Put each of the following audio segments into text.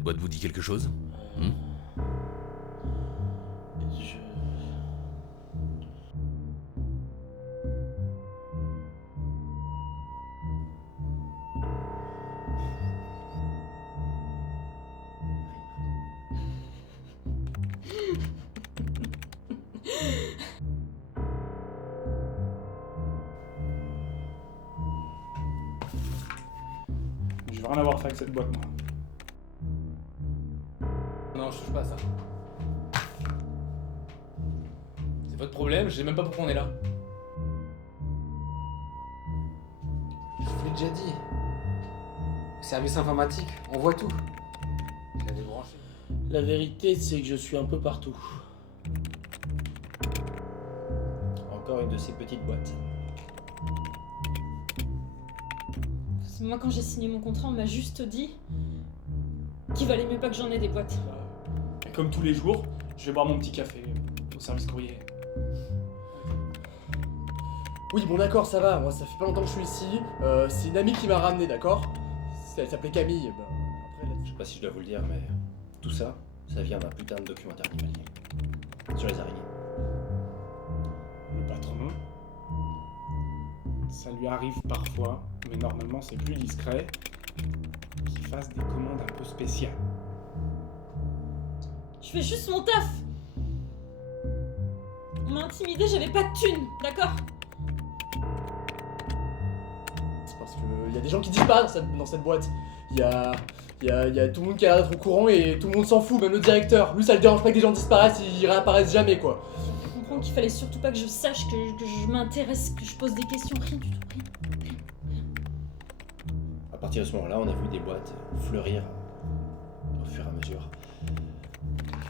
Cette boîte vous dit quelque chose? Je... Je veux rien avoir fait avec cette boîte, moi. Non, je touche pas à ça. C'est votre problème, je sais même pas pourquoi on est là. Je vous l'ai déjà dit. Au service informatique, on voit tout. Je l'avais branché. La vérité, c'est que je suis un peu partout. Encore une de ces petites boîtes. Moi, quand j'ai signé mon contrat, on m'a juste dit qu'il valait mieux pas que j'en ai des boîtes. Et comme tous les jours, je vais boire mon petit café au service courrier. Oui, bon d'accord, ça va, moi ça fait pas longtemps que je suis ici, c'est une amie qui m'a ramené, d'accord? Elle s'appelait Camille, ben, après elle a... Je sais pas si je dois vous le dire, mais tout ça, ça vient d'un putain de documentaire animalier. Sur les araignées. Le patron, ça lui arrive parfois, mais normalement c'est plus discret, qu'il fasse des commandes un peu spéciales. Je fais juste mon taf. On m'a intimidée, j'avais pas de thunes, d'accord? C'est parce que y a des gens qui disparaissent dans cette boîte. Y a tout le monde qui a l'air d'être au courant et tout le monde s'en fout, même le directeur. Lui ça le dérange pas que des gens disparaissent, ils réapparaissent jamais quoi. Je comprends qu'il fallait surtout pas que je sache, que je m'intéresse, que je pose des questions, rien du tout, rien. À partir de ce moment-là, on a vu des boîtes fleurir au fur et à mesure.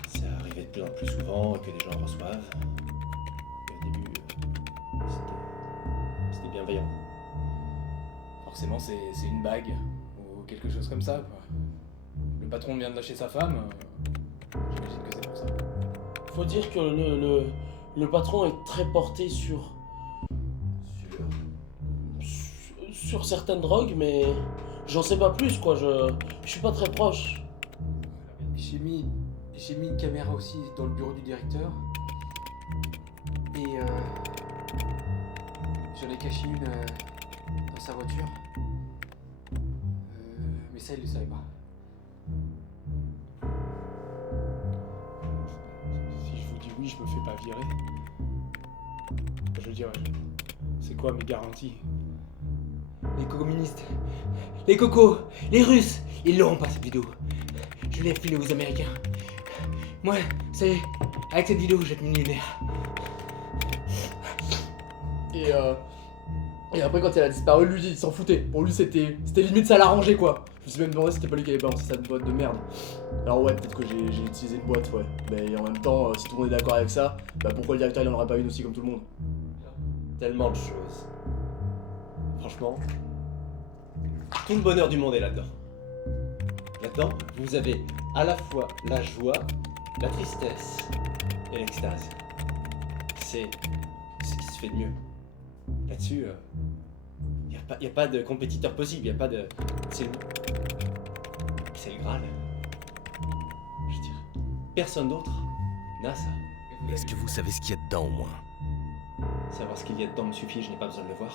Ça arrivait de plus en plus souvent que des gens reçoivent. Et au début, c'était bienveillant. Forcément, c'est une bague, ou quelque chose comme ça, quoi. Le patron vient de lâcher sa femme, j'imagine que c'est pour ça. Faut dire que le patron est très porté sur certaines drogues, mais j'en sais pas plus, quoi. Je suis pas très proche. J'ai mis une caméra aussi dans le bureau du directeur. Et j'en ai caché une dans sa voiture. Mais ça, il le savait pas. Si je vous dis oui, je me fais pas virer. Je veux dire, c'est quoi mes garanties? Les communistes, les cocos, les Russes, ils l'auront pas cette vidéo. Je l'ai filée aux Américains. Moi, ça y est, avec cette vidéo, je vais être millionnaire. Et après quand elle a disparu, lui il s'en foutait. Pour lui c'était limite ça l'arrangeait quoi. Je me suis même demandé si c'était pas lui qui avait balancé cette boîte de merde. Alors ouais, peut-être que j'ai utilisé une boîte, ouais. Mais en même temps, si tout le monde est d'accord avec ça, bah pourquoi le directeur il en aurait pas une aussi comme tout le monde? Tellement de choses. Franchement, tout le bonheur du monde est là-dedans. Là-dedans, vous avez à la fois la joie, la tristesse et l'extase. C'est ce qui se fait de mieux. Là-dessus, y a pas de compétiteur possible, y a pas de... C'est le Graal. Je veux dire, personne d'autre n'a ça. Est-ce que vous savez ce qu'il y a dedans au moins? Savoir ce qu'il y a dedans me suffit, je n'ai pas besoin de le voir.